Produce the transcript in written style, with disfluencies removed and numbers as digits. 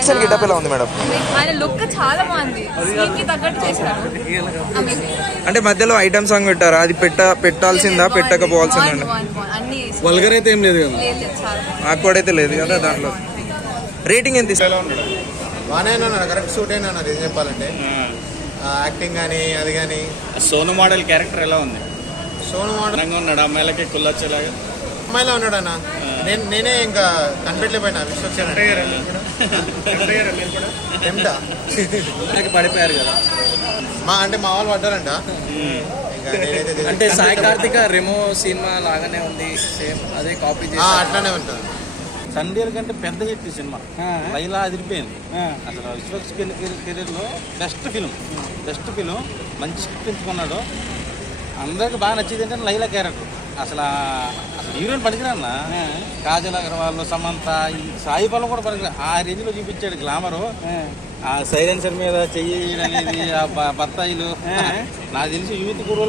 Potential getup ఎలా ఉంది madam? ఆయన లుక్ చాలా బాగుంది, స్క్రీన్ కి తగ్గట్టు చేశారు. అంటే మధ్యలో ఐటమ్ సాంగ్ పెట్టారా? అది పెట్టాల్సిందా పెట్టకపోవాల్సిందా? అన్ని వల్గర్ అయితే ఏం లేదు కదా, ఆక్వర్డ్ అయితే లేదు కదా దాంట్లో. రేటింగ్ ఎంత ఇస్తారు? బాగానే అన్నాడు, కరెక్ట్ సూట్ అయినా అన్నారు. ఏం చెప్పాలంటే యాక్టింగ్ కానీ అది కానీ. సోను మోడల్ క్యారెక్టర్ ఎలా ఉంది? సోను మోడల్ ఉన్నాడు, అమ్మాయిలకి కుల్లొచ్చేలాగా అమ్మాయిలా ఉన్నాడు అన్న. నేనే ఇంకా కనిపెట్టలేపోయినా విశ్వక్సేన్ పడిపోయారు కదా. అంటే మా వాళ్ళు పడ్డారంట. అంటే సాయి కార్తిక రెమో సినిమా లాగానే ఉంది, సేమ్ అదే కాపీ చేసి అట్లానే ఉంటుంది. సండేర్ కంటే పెద్ద హిట్ సినిమా లైలా అదిరిపోయింది అసలు. విశ్వక్సేన్ కెరీర్ లో బెస్ట్ ఫిలిం, మంచి స్క్రిప్ట్ ఎంచుకున్నాడు. అందరికి బాగా నచ్చింది ఏంటంటే లైలా క్యారెక్టర్. అసలు హీరోయిన్ పనికిరాన్నా, కాజల్ అగర్వాల్, సమంత, ఈ సాయి పల్లం కూడా పనికిరా. ఆ రేంజ్ లో చూపించాడు గ్లామరు. ఆ సైలెన్సర్ మీద చెయ్యి అనేది, ఆ బత్తాయిలు, నాకు తెలిసి యూత్ కుర్రోలు